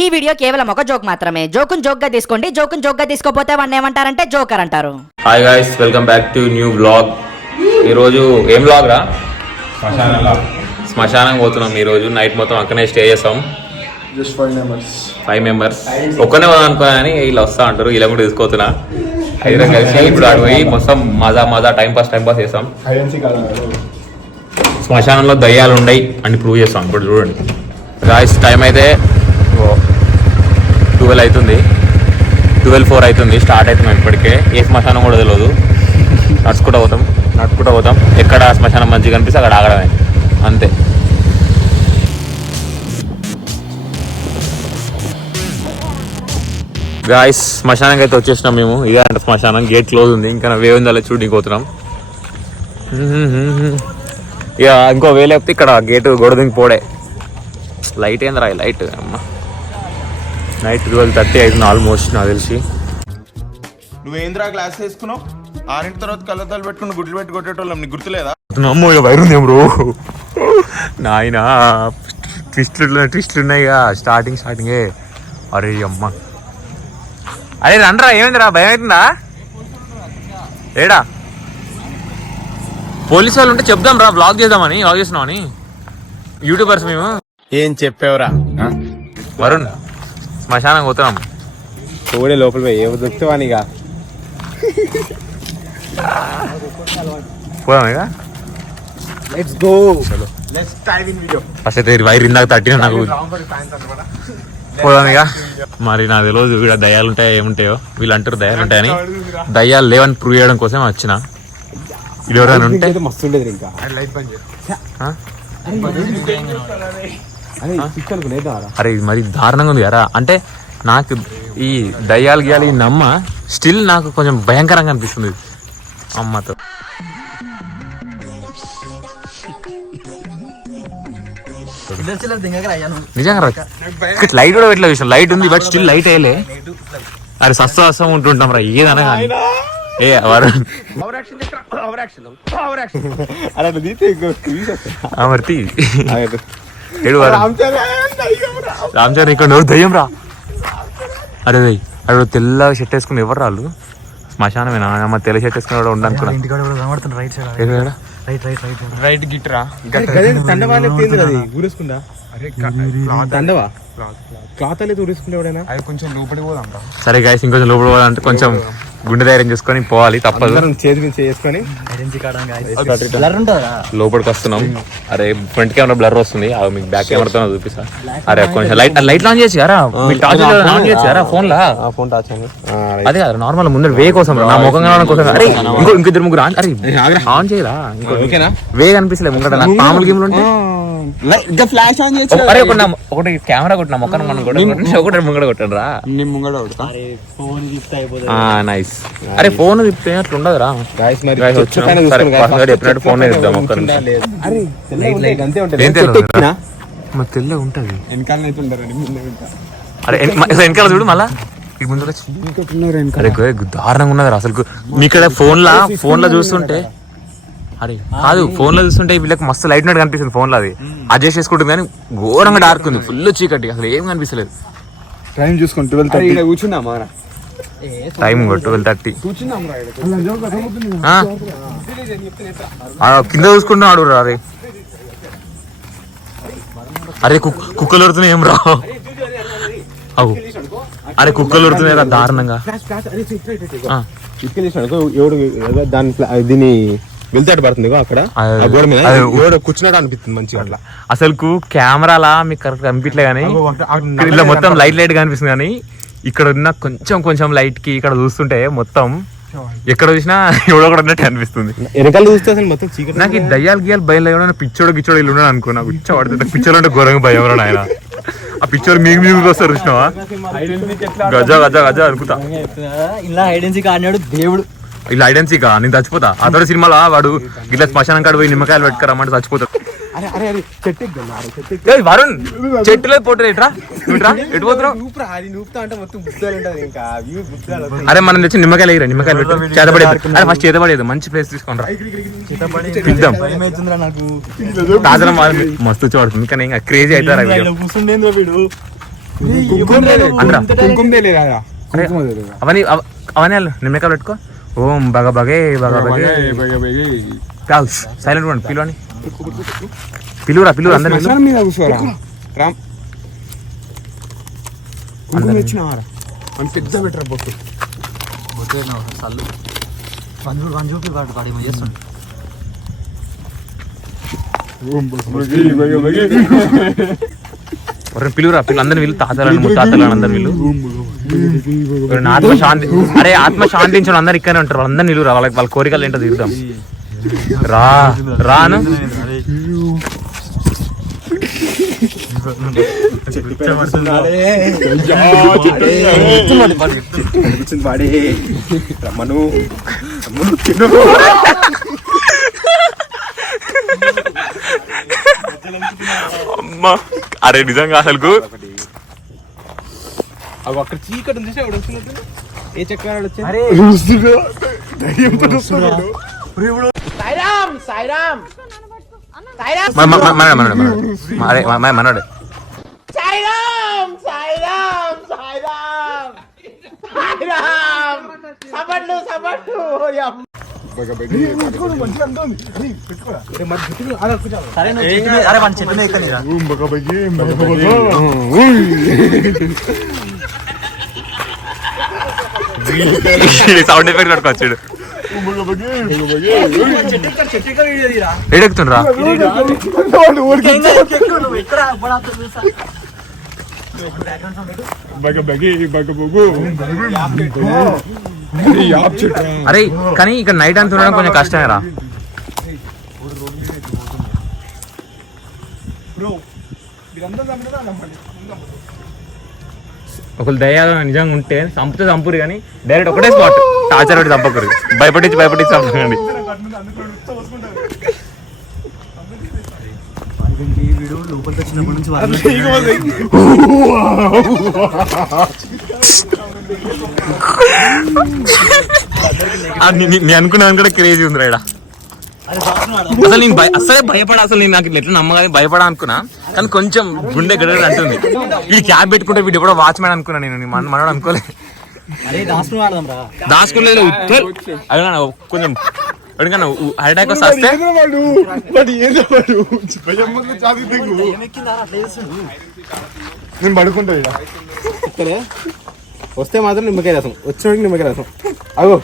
ఈ వీడియో కేవలం ఒక జోక్ మాత్రమే. జోకున్ జోక్ గా తీసుకోండి. జోకున్ జోక్ గా తీసుకోపోతే వాడిని ఏమంటారంటే జోకర్ అంటారు. Hi guys, welcome back to new vlog. ఈరోజు ఏం వ్లాగ్ రా? శ్మశానం పోతున్నాం. ఈరోజు నైట్ మొత్తం అక్కడనే స్టే చేస్తాం. జస్ట్ 5 మెంబర్స్ ఒక్కనే అనుకో అని వీళ్ళు వస్తా అంటారు. ఇలా కూడా తీసుకోతున్నా ఐదుగురం కలిసి ఇప్పుడు ఆడు పోయి మొత్తం మజా టైం పాస్ చేస్తాం. శ్మశానంలో దయ్యాలు ఉన్నాయి అని ప్రూవ్ చేస్తాం. ఇప్పుడు చూడండి గాయస్, టైం అయితే 12 అవుతుంది, 12:04 అవుతుంది. స్టార్ట్ అవుతున్నాం ఇప్పటికే. ఏ శ్మశానం కూడా తెలియదు. నడుచుకుంటూ పోతాం. ఎక్కడ శ్మశానం మంచిగా కనిపిస్తే అక్కడ ఆగడమే, అంతే. గాయస్, శ్మశానానికి అయితే వచ్చేసినాం మేము. ఇదే అంటే శ్మశానం. గేట్ క్లోజ్ ఉంది. ఇంకా వేవుందా చూడడానికి పోతున్నాం. ఇక ఇంకో వే లేకపోతే ఇక్కడ గేటు గొడవదింకి పోడే. లైట్ ఏందిరా లైట్ అమ్మ. నైట్ 12:30 అవుతుంది ఆల్మోస్ట్ నాకు తెలిసి. నువ్వేంద్రా గ్లాస్ వేసుకున్నావు? 6 తర్వాత కళ్ళద్దాలు పెట్టుకుని గుడ్లు పెట్టి కొట్టేటోళ్ళం, నీకు గుర్తులేదా? అమ్మో ఇక వైరుందేం బ్రో నాయన. ట్విస్ట్లు ఉన్నాయి ఇక స్టార్టింగే. అరే అమ్మ, అరే రండ్రా. ఏమైందిరా, భయం అవుతుందా? ఏడా పోలీసు వాళ్ళు ఉంటే చెప్దాం రా, వ్లాగ్ చేస్తున్నామని. యూట్యూబర్స్ మేము. ఏం చెప్పావురా? వరుణ్, శ్మశానం పోతున్నాం. కోడే లోపల పోయి ఏవో దొరుకుతావానిగా. పోదాం ఇక. Let's go. Let's dive in video. First అయితే వైర్ ఇందాక తట్టిన నాకు. పోదాం ఇక. మరి నాకు తెలియదు ఇక్కడ దయ్యాలు ఉంటాయో ఏముంటాయో. వీళ్ళు అంటారు దయ్యాలు ఉంటాయని. దయ్యాలు లేవని ప్రూవ్ చేయడం కోసం వచ్చిన. ఇది ఎవరైనా ఉంటే మస్తు ఉండేది. ఇంకా అరే ఇది మరి దారుణంగా ఉంది కదా. అంటే నాకు ఈ దయ్యాలు గీయాలి ఈ నమ్మ స్టిల్ నాకు కొంచెం భయంకరంగా అనిపిస్తుంది అమ్మతో. నిజంగా లైట్ కూడా పెట్టలే విషయం. లైట్ ఉంది బట్ స్టిల్ లైట్ వేయలే. అరే సస్తం ఉంటుంటాం రా ఏదైనా కానీ. ఏ వరుణ్ రామచరణ్ ఇక్కడ దయ్యం రా. అరే అక్కడ తెల్ల షర్ట్ వేసుకుని ఎవరు రాళ్ళు? శ్మశానమేనా? మా తెల్ల షర్ట్ వేసుకుని కూడా ఉండనుకున్నా. రైట్ గిట్రా క్లాత్ అనేది ఊరేసుకుంటే అది కొంచెం లోపలికి పోదాం. సరే గాయస్, ఇంకొంచెం లోపల పోవాలంటే కొంచెం గుండె ధైర్యం చేసుకొని పోవాలి, తప్పదు. చేసుకొని లోపలికి వస్తున్నాం. అరే ఫ్రంట్ కెమెరా బ్లర్ వస్తుంది, మీకు బ్యాక్ కెమెరాతో చూపిస్తా. అరే కొంచెం లైట్ ఆన్ చేసి ఆన్ చేయొచ్చారా ఫోన్ లా? ఫోన్ టాచ్ అదే కదా నార్మల్ ముందు వే కోసం నా ముఖం కనడం కోసం. అరే ఇంకిద్దరు ముగ్గురు అరే ఆన్ చేయరా? వే కనిపిస్తలే ముంగట. నాకు పాములు గేమ్లు ఉంటే ఫ్లాష్ ఆన్ చేసి ఒకటి కెమెరా కొట్టిన మొక్కను మనం ఒకటి ముంగడ కొట్టాడు రా. నైస్. అరే ఫోన్ తిప్పితే అట్లా ఉండదు రా. చెప్పినట్టు ఫోన్ తిప్పుదాం ఒక్క తెల్ల ఉంటది. అరే వెనకాల చూడు మళ్ళా దారుణంగా ఉన్నది రా అసలు. ఇక్కడ ఫోన్ లో చూస్తుంటే అరే కాదు ఫోన్ లో చూస్తుంటే వీళ్ళకి మస్తు లైట్ నట్టు కనిపిస్తుంది. ఫోన్ లో అది అడ్జస్ట్ చేసుకుంటుంది కానీ ఘోరంగా డార్క్ ఉంది, ఫుల్ చీకటి, అసలు ఏం కనిపిస్తలేదు. టైం చూసుకోండి 12:30 కూర్చుందామా? టైం 12:30. కింద చూసుకుంటున్నాడు రా. అరే అరే కుక్కలు ఉడుతున్నాయి ఏం రా? అవు అరే కుక్కలు ఉడుతున్నాయి రా దారుణంగా. దీన్ని వెళ్తాడు పడుతుంది అక్కడ కూర్చున్నాడు అనిపిస్తుంది మంచిగా అట్లా. అసలు కెమెరాలా మీకు కరెక్ట్ కనిపించలే కానీ ఇలా మొత్తం లైట్ కనిపిస్తుంది. కానీ ఇక్కడ ఉన్న కొంచెం లైట్ కి ఇక్కడ చూస్తుంటే మొత్తం ఎక్కడ చూసినా ఎవడో కూడా ఉన్నట్టు అనిపిస్తుంది. వెనకాల చూస్తే అసలు మొత్తం చీకటి. నాకు ఈ దయ్యాలు గీయాలు భయం లేదు. పిచ్చోడు గిచ్చోడు ఇల్లు ఉన్నాడు అనుకో. నాకు ఇచ్చా పడుతుంది పిచ్చోడు అంటే ఘోరంగా భయం రా ఆయన. ఆ పిచ్చోడు మీకు వస్తారు చూసినావా? గజ అనుకుంటా. ఇలా హైడెన్సీ ఆడినాడు దేవుడు. ఇలా ఐడెన్సీ కా నేను చచ్చిపోతా. అతడు సినిమాలో వాడు ఇట్లా శ్మశానం కాడ పోయి నిమ్మకాయలు పెట్టుకురమ్మంటే చచ్చిపోతాడు. వరుణ్ చెట్టులో పోటీ ఎట్రా ఎటు పోతున్నావు? అరే మనం తెచ్చి నిమ్మకాయలు వేయరా, నిమ్మకాయలు పెట్టు చేతపడేది. అరే ఫస్ట్ చేతపడేది మంచి ప్లేస్ తీసుకోండి రా. మస్తు చూడుతుంది కానీ ఇంకా క్రేజీ అవుతారా. అందరా కుంకుమ తెలియదా అరే, అవన్నీ అవన్నీ నిమ్మకాయలు పెట్టుకో. ఓం బగ బగే బగ బగే సైలెంట్ ఉండి పిలువని పిలువురా అందరు మీద కూర్చోరా రామ్ కుంకుమ తెచ్చినావారా అని పెద్ద బెటర్ బొట్టు పిలువురా అందరిని వీళ్ళు తాతలను ముత్తాతలను అందరు వీళ్ళు ఆత్మ శాంతి. అరే ఆత్మ శాంతించడం అందరు ఇక్కడనే ఉంటారు. వాళ్ళందరినీ నిలువురా, వాళ్ళ కోరికలు ఏంటో తీరుదాం. రాను అమ్మా. అరే నిజంగా అసలు అక్కడ చీకటి ఉంది ఏ చక్రాలు వచ్చాయి మనోడే సౌండ్ ఎఫెక్ట్ పట్టుకొచ్చాడు. ఏడెక్కుతుండ్రా అరే కానీ ఇక్కడ నైట్ అంత ఉండడం కొంచెం కష్టమేరా. ఒకరు దయ్యాలు నిజంగా ఉంటే చంపితే చంపురు కానీ డైరెక్ట్ ఒకటే స్పాట్ టార్చర్ పెట్టి చంపకరు. భయపడించి చంపకండి. నేను అనుకున్నాను కూడా క్రేజీ ఉంది రైడా. అసలు నేను అసలే భయపడా. అసలు నేను నాకు ఎట్లా నమ్మగానే భయపడా అనుకున్నా, కానీ కొంచెం గుండె గడ అంటుంది. వీడు క్యాబ్ పెట్టుకుంటే వీడు ఎప్పుడో వాచ్మెన్ అనుకున్నా నేను. మనోడు అనుకోలే. దాచుకోలేదు అదే కొంచెం ఎక్కడికన్నా అటాక్ వస్తే నేను పడుకుంటా ఇక్కడే. వస్తే మాత్రం నిమ్మకాయ రసం, వచ్చినోడికి నిమ్మకాయ రసం. అగో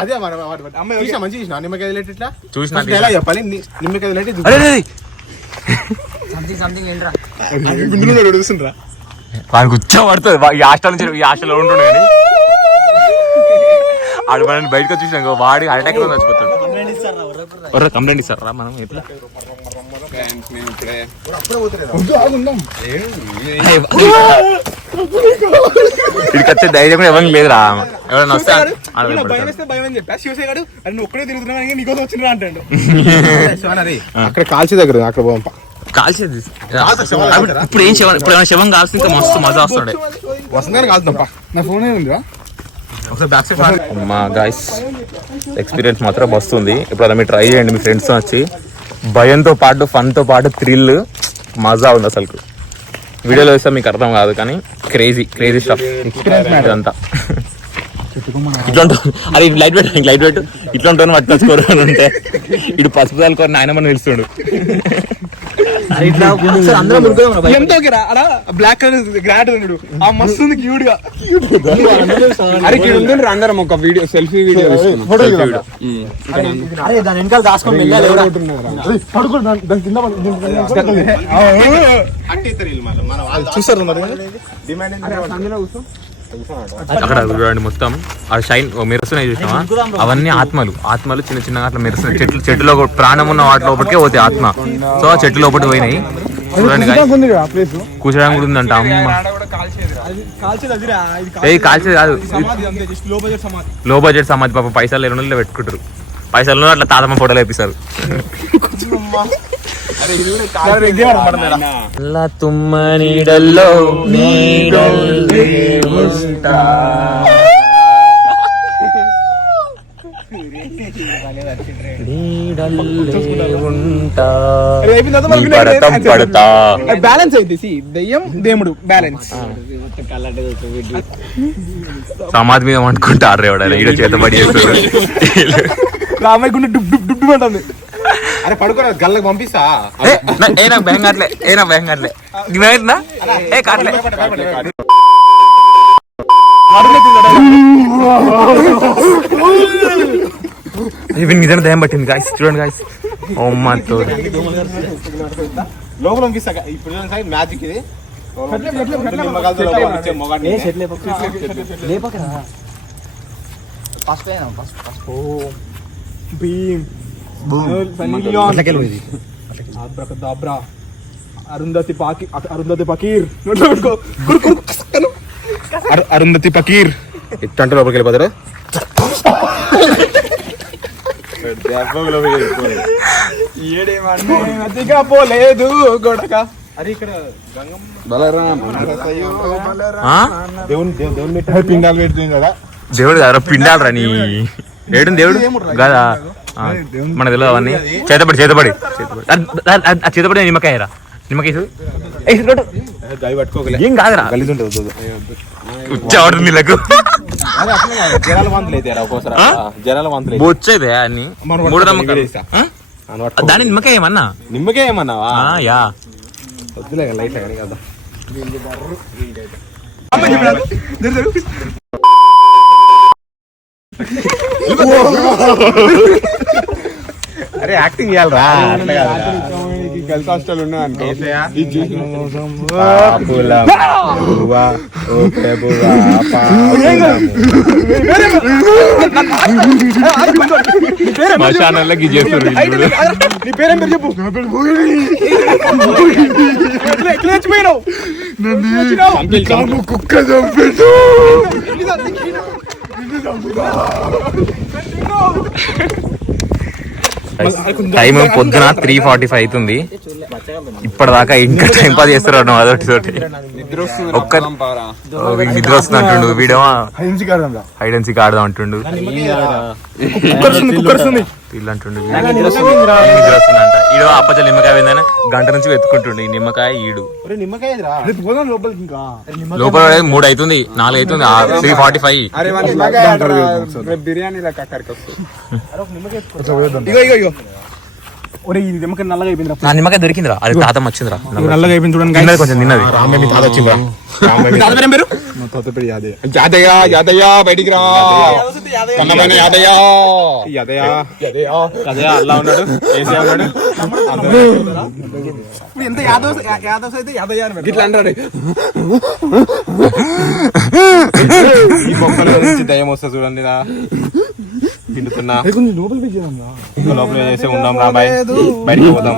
అదే అమ్మాయి మంచి చూసిన నిమ్మకాయ ఇట్లా చూసిన చెప్పాలి. నిమ్మకాయ చూస్తుండ్రా వానికి ఉచ్చా పడుతుంది. ఈ హాస్టల్ నుంచి ఈ హాస్టల్లో ఉంటుండే కానీ ఆడు మనల్ని బయటకు వచ్చేసాం వాడి అటాక్ లో చచ్చిపోతాడు. కంప్లైంట్ ఇస్తారా మనం ఎట్లా? ఇక్కడికి వచ్చే ధైర్యం కూడా ఎవరికి లేదురా. ఎవరైనా వస్తే అక్కడ కాల్చి దగ్గర అక్కడ కాల్చేది ఇప్పుడు ఏం శవం. ఇప్పుడు ఏమైనా శవం కాల్సి ఇంకా మస్తు మజా వస్తుండే. వస్తుందని కాల్చుదాం. నా ఫోన్ ఉందిరా. మా గాయస్ ఎక్స్పీరియన్స్ మాత్రం వస్తుంది. ఇప్పుడు మీరు ట్రై చేయండి మీ ఫ్రెండ్స్తో వచ్చి. భయంతో పాటు ఫన్తో పాటు థ్రిల్ మజా ఉంది అసలు. వీడియోలో వేస్తే మీకు అర్థం కాదు కానీ క్రేజీ స్టఫ్ ఇదంతా. ఇట్లా అరే లైట్ పెట్టు ఇట్లా ఉంటుంది పట్టుకోరు అని ఉంటే ఇటు పసుపు తలుకోరు నాయనమ్మని నిలుస్తుండు. బ్లాక్ గ్రాండ్ ఉన్నాడు ఆ మస్తు ఉంది క్యూట్ గా. అరే అందరం ఒక వీడియో సెల్ఫీ వీడియో చూస్తారు. అక్కడ చూడండి మొత్తం ఆ షైన్ మెరుస్తున్నాయి చూసినావా, అవన్నీ ఆత్మలు చిన్న చిన్నగా అట్లా మెరుస్తున్నాయి. చెట్టులో ప్రాణం ఉన్న వాటి లోపలికే పోతాయి ఆత్మ. సో ఆ చెట్టు లోపలికి పోయినాయి. చూడండి కూర్చోడానికి కూడా ఉందంట. అమ్మ కాల్చేది కాదు, లో బడ్జెట్ సమాధి. పాప పైసలు ఎరువులో పెట్టుకుంటారు. పైసలు అట్లా తాతమ్మ ఫోటోలు వేపిస్తారు. తుమ్మ నీడల్లో బ్యాలెన్స్ అయితే దెయ్యం దేవుడు బ్యాలెన్స్ సమాధి మీద వండుకుంటారు ఎవడ ఈడ చేతబడి చేస్తారు రామయ్య గుండె డుబ్ డుబ్ డుబ్ అంటుంది. అరే పడుకోరా గల్లకు పంపిస్తా. నాకు భయం కావట్లే నాకు భయం కావట్లే నువ్వేంటున్నా ఏ కావట్లే నిజంగా దయం పట్టింది గాయస్ చూడండి గాయస్ ఓమ్మతో లోపల పంపిస్తా. ఇప్పుడు మ్యాజిక్ ఇది అరుంధతి పకీర్ అరుంధతి పకీర్ ఎట్టంటే లోపలికి వెళ్ళిపోతారు. ఏడేమన్నా పోలేదు గొడక. అరే ఇక్కడ దేవుని పిండాలు పెడుతుంది కదా. దేవుడు కదా పిండాలి రా నీ ఏడు దేవుడు కదా మన తెలియదు అవన్నీ. చేతపడి నిమ్మకాయ రా నిమ్మకాయ ఏం కాదురా ఉచ్చాడుతుంది నీళ్ళకు జరాల వాంతులు అయితే ఒక్కోసారి జరాల వాంతులు వచ్చేదే అన్ని మూఢనమ్మకాలు. దాని నిమ్మకాయ ఏమన్నా నిమ్మకాయ ఏమన్నావా? యా వద్దులే లైట్ కానీ కదా. అరే యాక్టింగ్ చేయాలరా అట్లా గర్ల్స్ హాస్టల్ ఉన్నా మా ఛానల్లోకి చేస్తారు. నీ పేరేం పేరు చెప్పు. కుక్క చంపేటు టైం పొద్దున 3:45 అవుతుంది. ఇప్పటిదాకా ఇంకా టైం పాస్ చేస్తారు అదొకటి తోటి ఒక్క నిద్ర వస్తుంది అంటుండు వీడేమో హైడ్ అండ్ సీక్ ఆడదాం అంటుండు ఇల్లు అంటుండు నిద్ర వస్తుందంట. ఈడు అప్పచ్చ నిమ్మకాయ పోయిందని గంట నుంచి వెతుకుంటుండు ఈ నిమ్మకాయ ఈడు లోపల 3 అవుతుంది 4 అవుతుంది 3:45. నా నిమ్మకాయ దొరికిందిరా అది తాత వచ్చిందిరా నల్లగా అయిపోయింది చూడండి. కొంచెం తిన్నది బయటికి రా అలా ఉన్నాడు ఎంత యాదవ్ అయితే ఇట్లా అంటాడు. ఈ మొక్కల నుంచి దయ్యం వస్తా చూడండి రా పిండుతున్నా లోపల చేసి ఉందాం రా బాయ్ బయటికి పోదాం.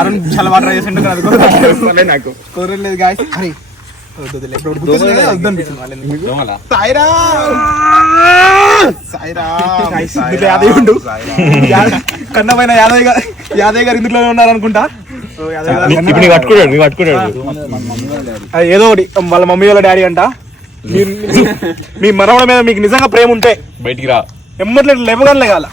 అరుణ్ చాలా వాటర్ చేసిండు నాకు కోరలేదు గాయస్. అరే కన్నమైన యాదయ్య గారు ఇందులోనే ఉన్నారనుకుంటా. ఏదో ఒకటి వాళ్ళ మమ్మీ వాళ్ళ డాడీ అంట. మీ మనవడ మీద మీకు నిజంగా ప్రేమ ఉంటే బయటికి రా ఎమ్మట్లే లేవగానే లేగాల.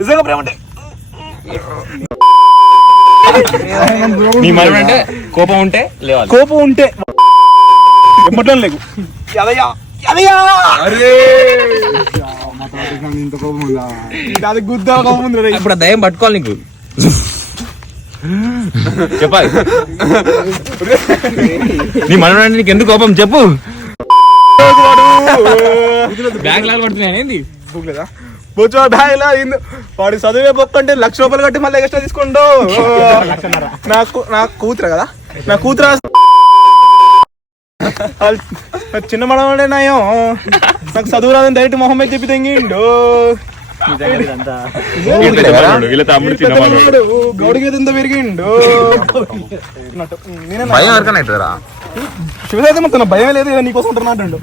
నిజంగా ప్రేమ ఉంటే నీ మనం అంటే కోపం ఉంటే లేవాలి. కోపం ఉంటే ఎమ్మట్లే లేకు. గుద్దా కోపం ఉంది. ఇప్పుడు దయ్యం పట్టుకోవాలి నీకు చెప్పాలి. నీ మనం అంటే నీకు ఎందుకు కోపం చెప్పు. బ్యాగ్ లాగా పడుతున్నాయి వాడి చదివే బొక్క అంటే ₹1,00,000 కట్టి మళ్ళీ ఎక్స్ట్రా తీసుకుంటూ. నాకు కూతురు కదా నా కూతురు చిన్న మడమంటే నాయం నాకు చదువు రాదని డైరెక్ట్ మొహం మీద చెప్పి తెంగిండు. గౌడికి ఎంత పెరిగిండు. భయం ఎవరికైనా అవుతుందిరా. శివదైతే మొత్తం భయం లేదు నీకోసం ఉంటున్నాడు.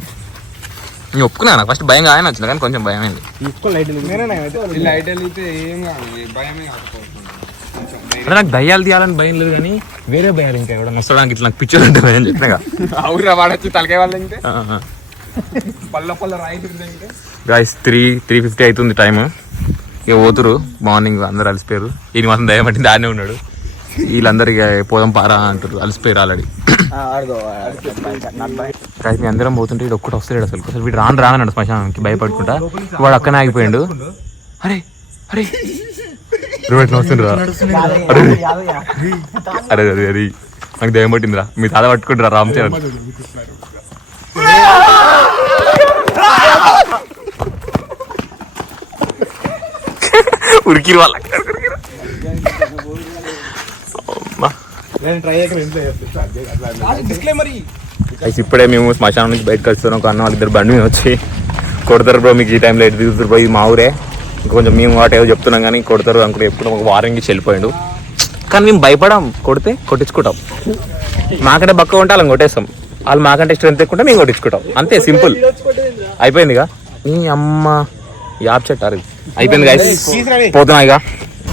నేను ఒప్పుకున్నా నాకు ఫస్ట్ భయం ఆయన వచ్చింది కానీ కొంచెం భయం అయింది. అంటే నాకు దయ్యాలు తీయాలని భయం లేదు కానీ వేరే భయాలు ఇంకా ఎవడన్నా వస్తాడానికి ఇట్లా నాకు పిక్చర్ అంటే భయం చెప్పినా వాడచ్చు తలకాయ వాళ్ళు గాయస్ 3:50 అవుతుంది టైం. ఇక పోతురు మార్నింగ్ అందరు అలసిపోయారు. ఈయన మాత్రం దయ్యం పట్టింది దాన్నే ఉన్నాడు. వీళ్ళందరూ ఇక పోదాం పారా అంటారు, అలసిపోయారు ఆల్రెడీ. గాయస్ మీ అందరం పోతుంటే వీడు ఒక్కటి వస్తాడు అసలు వీడు రానన్నాడు శ్మశానానికి భయపడుకుంటా. వాడు అక్కనే ఆగిపోయాడు. అరే అరే వస్తుండ్రా అరే అరే అరే అరే నాకు దయ్యం పట్టిందిరా. మీ తాత పట్టుకుంటారా రామ్ చరణ్. ఉరికిరు వాళ్ళ ఇప్పుడే మేము శ్మశానం నుంచి బయటకు వస్తున్నాం. ఒక అన్న వాళ్ళిద్దరు బండి మీద వచ్చి కొడతారు బ్రో మీకు ఈ టైంలో ఎటు దిగుతారు బ్రో, ఇది మా ఊరే. ఇంకొంచెం మేము వాటి ఏదో చెప్తున్నాం కానీ కొడతారు అనుకుంటే ఎప్పుడు ఒక వారం ఇచ్చి వెళ్ళిపోయాడు. కానీ మేము భయపడాం, కొడితే కొట్టించుకుంటాం. మాకంటే బక్క ఉంటే వాళ్ళని కొట్టేస్తాం, వాళ్ళు మాకంటే స్ట్రెంత్ ఎక్కుంటే మేము కొట్టించుకుంటాం. అంతే సింపుల్. అయిపోయిందిగా ఈ అమ్మ యాప్ చెట్టారు అయిపోయింది గైస్. పోతున్నాం ఇక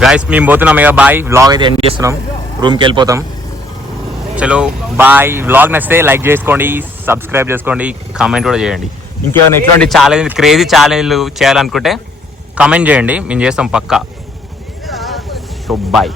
గైస్, మేము పోతున్నాం ఇక. బాయ్. వ్లాగ్ అయితే ఎండ్ చేస్తున్నాం, రూమ్కి వెళ్ళిపోతాం. చలో బాయ్. వ్లాగ్ నచ్చితే లైక్ చేసుకోండి, సబ్స్క్రైబ్ చేసుకోండి, కామెంట్ కూడా చేయండి. ఇంకేమైనా ఇట్లాంటి ఛాలెంజ్ క్రేజీ ఛాలెంజ్లు చేయాలనుకుంటే కామెంట్ చేయండి, మేము చేస్తాం పక్కా. So bye.